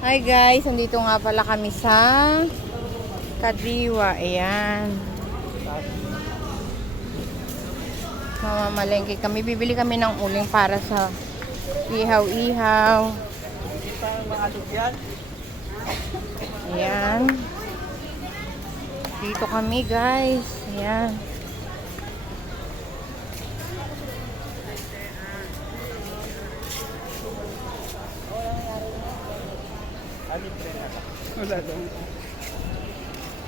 Hi guys, nandito nga pala kami sa Kadiwa. Ayan. Mamamalengke kami. Bibili kami ng uling para sa ihaw-ihaw. Ayan. Dito kami guys. Ayan. Wala daw.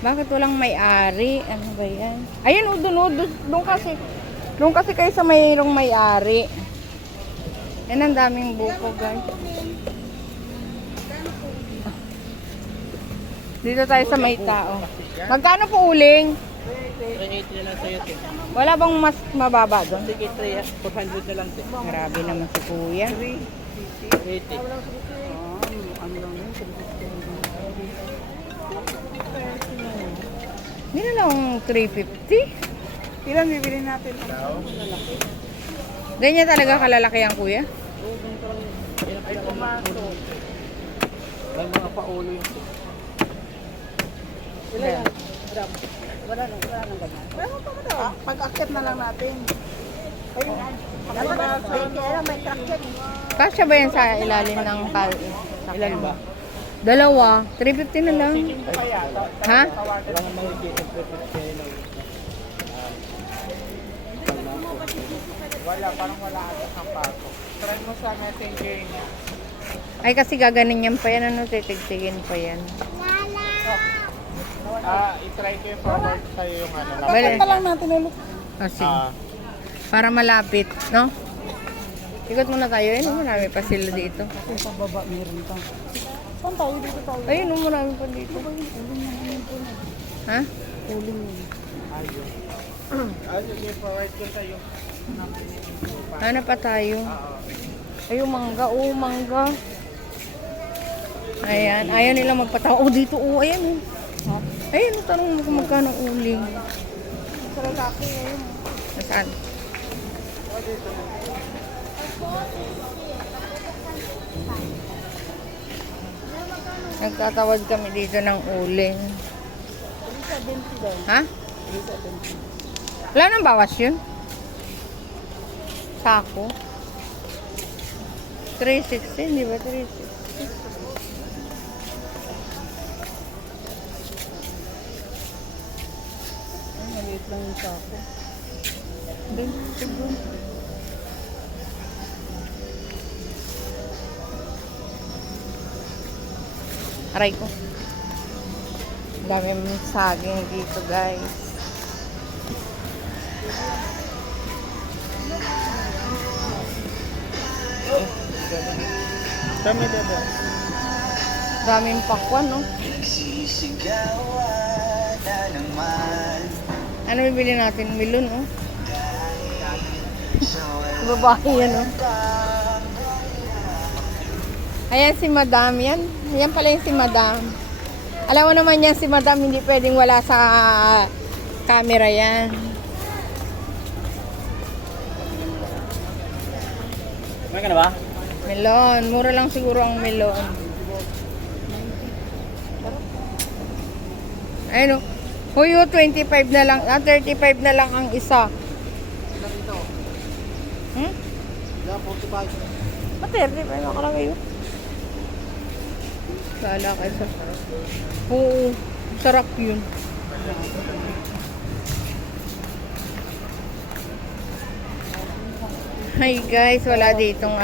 Bakit walang may-ari? Ano ba yan? Ayun, doon kasi kayo sa mayroong may-ari. Yan ang daming buko, guys. Dito tayo sa may tao. Magkano po uling? 380 na lang sa'yo, te. Wala bang mas mababa doon? Sige, 400 na lang, te. Grabe naman si kuya. 380. Ano lang yun? Hindi na lang 350. Ilan bibili natin? Ganyan talaga kalalaki ang kuya? Ay, pumasok. May mga paulo yung... Ilan yan? Wala nang ganyan. Wala pa ba daw? Pag-akit na lang natin. Ayun. May kakit. Kasya ba yan sa ilalim ng Ilan ba? Dalawa. 350 na lang. Ha? Walang mga dito. Wala, parang wala ata ang pasok. Try mo sa messenger niya. Ay kasi gaganin yan pa yan. Ano, titigtigin pa yan. I-try ko yung forward sa'yo yung ano. Bale. na lang natin ulit. Sige. Para malapit, no? Ikot muna tayo. Ayun, marami pa sila dito. Kung sa baba, meron pa. Saan tayo dito tayo? Ayun, marami pa dito. Ha? Uling yun. Ayun. Sige, forward ko sa'yo. Ano pa tayo? Ayun, mangga. Oh, mangga. Ayan. Ayaw nila magpatawa. Oh, dito. Oh, ayan. Oh. Ayun, tanong mo kung magkano uling. Sa lalaki ngayon. Nasaan? Nagtatawad kami dito ng uling. 370 daw. Ha? 370. Wala nang bawas yun? Sako? 360, di ba? 360. Ay, maliit lang yung sako. Doon, siguro. Aray ko. Dami saging dito, guys. Dami dito. Daming pakwan, no? Ano bibili natin? Milon, no? Babae yan, no? Ayan si Madam, yan. Yan pala yung si Madam. Alam mo naman yan si Madam, hindi pwedeng wala sa camera yan. May ka na ba? Melon. Mura lang siguro ang melon. Ayun o. Huyo, 25 na lang. 35 na lang ang isa. Ilan ito? Hmm? Ilan, 45. 35 na kalagay yun. Sala kayo sa... Oo. Sarap yun. Hi guys, wala ditong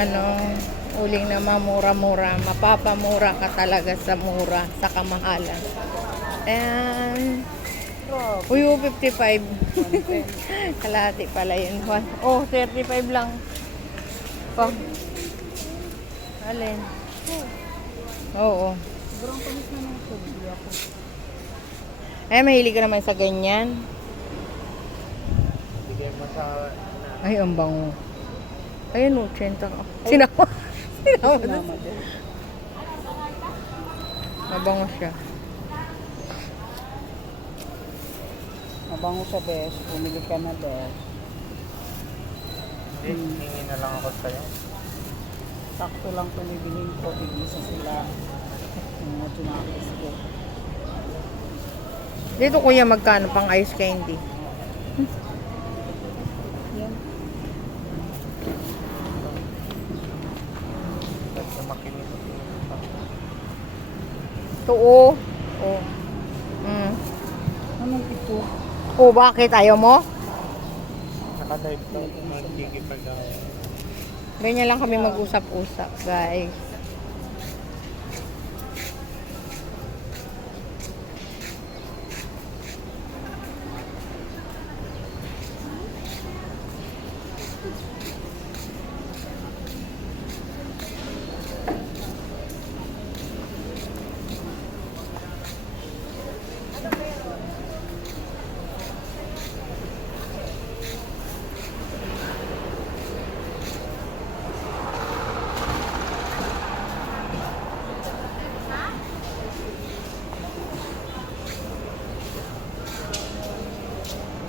uling na mamura-mura. Mapapamura ka talaga sa mura, sa kamahalan. And uy, 55. Kalahati pala yun. Oh, 35 lang. Oh. Alin? Oo. Sobrang tamis na ng sabi ako. Ay, mahilig ka naman sa ganyan. Bigyan mo sa... Ay, ang bango. Ayun, 80 ka. Sinama. Sinama doon. Sinama din. Mabango siya. Mabango sa best. Pumili ka na best. Hingi na lang ako sa'yo. Sakto lang pinibilin ko. Tig-isa sila. Tinapos ko. Dito kuya, magkano pang ice candy? Yan. Sa makinig. Ito oh. Oh. Mm. Anong ito? Oh, bakit? Ayaw mo? Nakadive to. Nagkikipag Ganyan lang kami mag-usap-usap, guys.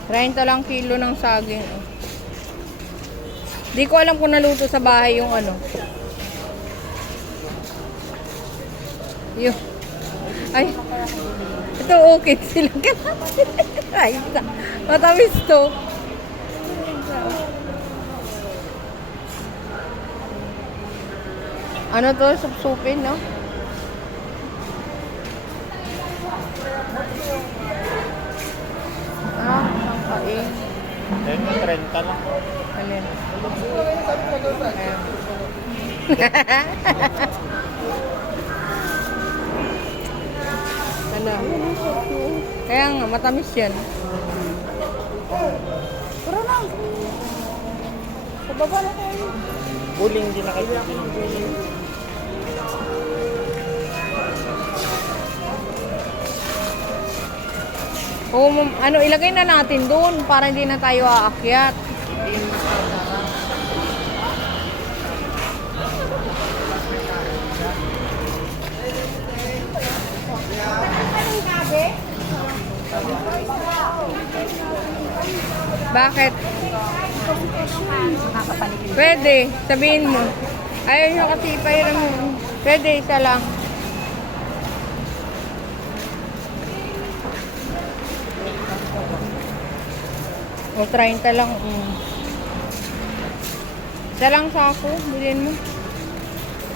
Renta lang kilo ng saging. Oh. Di ko alam kung naluto sa bahay yung ano. Yun. Ay. Ito okay sila. Ay, matamis to. Ano to? Supsupin, no? Ah, sangkain. Then, 30 lang. Alin? Ayan. Ano? Kaya nga, matamis yan. Tara na. Sa baba na tayo. Buling din nakikita. Oo, ano, ilagay na natin doon para hindi na tayo aakyat. Bakit? Nakakapaligid. Pwede, sabihin mo. Ayaw nyo kasi ipairam mo. Pwede, isa lang. O, 30 lang. Isa lang sa ako, bilhin mo.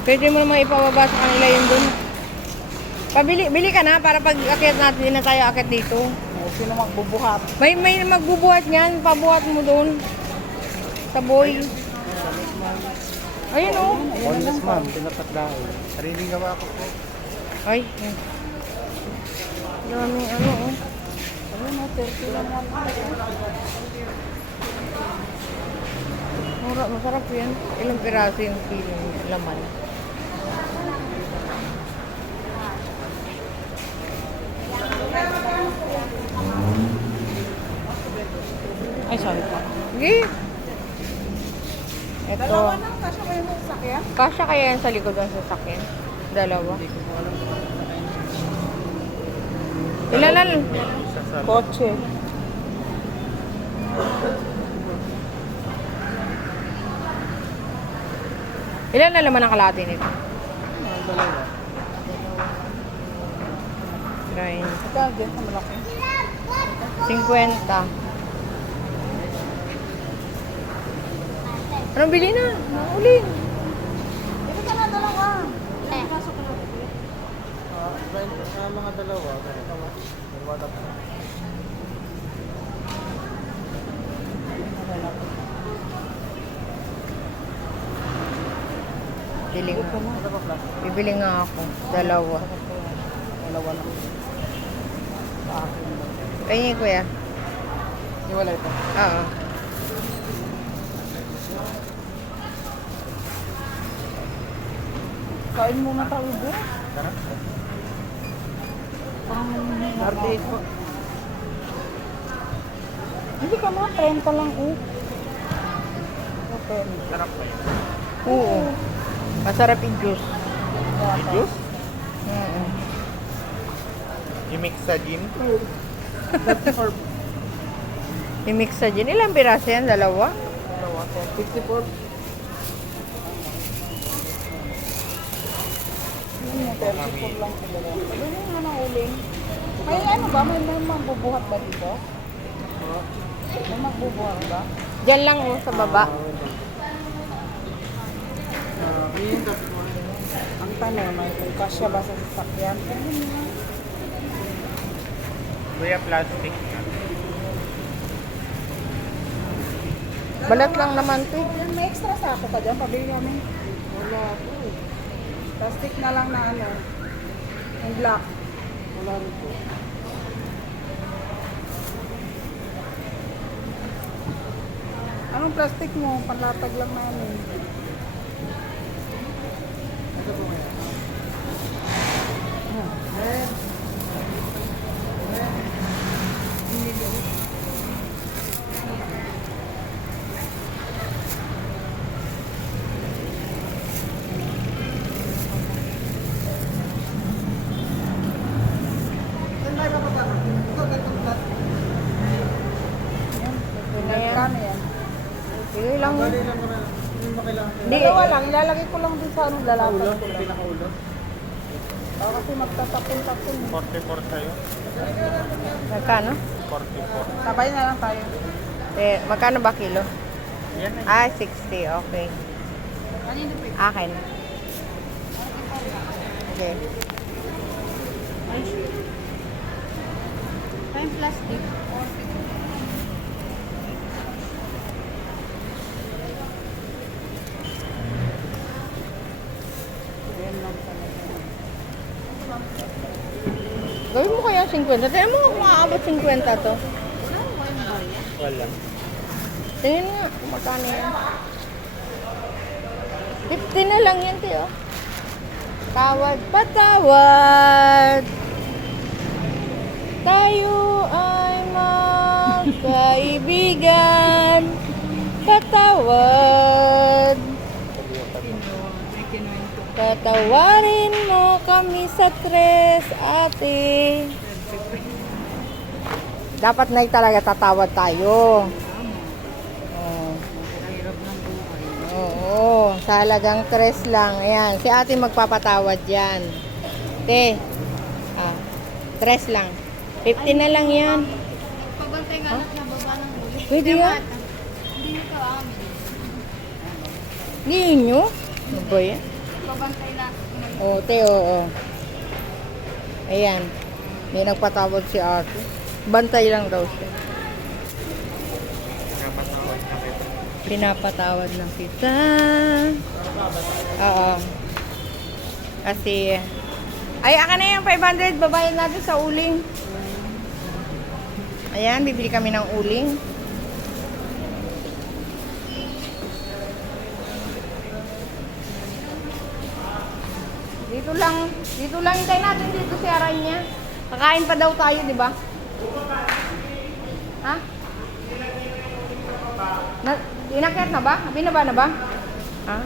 Pwede mo naman ipababa sa kanila yun dun. Bili ka na para pag akyat natin, hindi na tayo akyat dito. Sino magbubuhat? May magbubuhat niyan, pabuhat mo doon. Sa boy. Ayun oh. Boneless ma'am, tinapat dahil. Sariling gawa ko po. Ay. Daming ano oh. Ayun na, 30 lang yan. Mura, masarap yan. Ilang piraso yung kilo niya, laman. Ay, sorry po. Sige. Ito. Dalawa na, kasya kayo ng sakyan? Kasya kaya yan sa likod ng sasakyan? Dalawa. Ilan lang? Kotse. Ilan na laman ang kalahati nito? Dalawa. Right. Ito, dyan sa malaki. 50. Anong bili na? Naulin. Ito ka na, dalawa. Mga dalawa. Dalawa tatlo. Bili nga. Bibili nga ako. Dalawa. Dalawa lang. Sa akin. Kaya kuya. Iwala ito. Oo. Kain muna tayo, bro. Tara. Hardate po. Hindi ka na, 30 lang oh. Okay. Sarap pa yun. Oo. Masarap yung juice. Juice? Mm. I-mix sa gin. I-mix sa gin. Ilang piraso yan? Dalawa? Dalawa, 54. po kami. 34 lang sila. Sabi mo nga ng uling. May ano ba? May magbubuhat ba dito? May magbubuhat ba? Diyan lang oh, sa baba. Ang tanong, may kung kasya ba sa sasakyan? Kuya, plastic nga. Balat lang naman to. May extra sako ka dyan, pabili kami. Wala po. Plastic na lang na ano. Yung black. Wala rin po. Anong plastic mo? Panlatag lang namin. Ito po kaya. Yun na yan. Kano yan? Sige lang yun. Hindi. Dalawa lang, ilalagay ko lang din sa anong lalapag ko lang. Pinakaulo. Kasi magtatapon-tapon. 44 sa'yo. Magkano? 44. Sabay na lang tayo. Eh, magkano ba kilo? Yan eh. Ah, 60. Okay. Kanino po? Akin. Okay. Time plastic. Gawin mo kaya 50. Tingnan mo kung maabot 50 to. Wala. Tingnan nga kung magkano yan. 50 na lang yan, tiyo. Tawad, patawad. Tayo ay magkaibigan. Patawad. Patawarin mo kami sa tres, ate. Dapat na talaga tatawad tayo. Oo, sa halagang tres lang. Ayan, si ate magpapatawad yan. Te, tres lang. 50 na lang yan. Pabantay nga lang na baba ng ulo. Pwede nga. Hindi nyo ka amin. Hindi nyo? Ano ba yan? Pabantay na. Oo, te, oo. Ayan. May nagpatawad si ate. Bantay lang daw siya. Napatawad na kita. Pinapatawad lang kita. Oo. Kasi, ay, akin na yung 500. Babayad natin sa uling. Ayan, bibili kami ng uling. Dito lang hintay natin dito si Aranya. Kakain pa daw tayo, di ba? Ha? Inakyat na ba? Binaba na ba? Ha?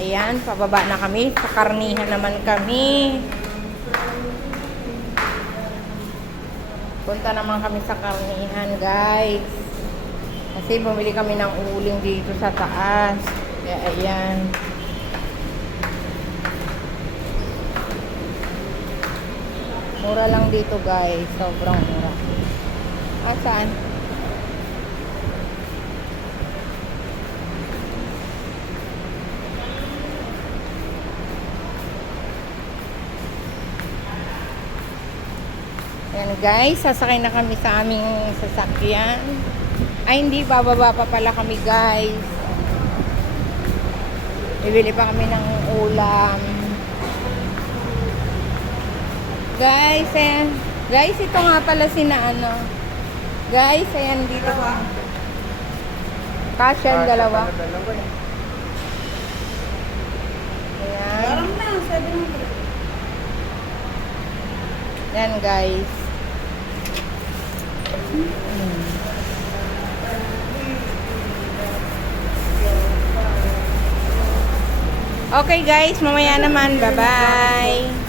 Ayan, pababa na kami. Sa karnihan naman kami. Punta naman kami sa karnihan, guys. Kasi bumili kami ng uling dito sa taas. Kaya ayan. Mura lang dito, guys. Sobrang mura. Saan? Ayan, guys. Sasakay na kami sa aming sasakyan. Ay, hindi. Bababa pa pala kami, guys. Bibili pa kami ng ulam. Guys, ayan. Guys, ito nga pala ano. Guys, ayan dito pa. Kasya yung dalawa. Ayan. Parang na, 700. Ayan, guys. Okay, guys. Mamaya naman. Bye-bye.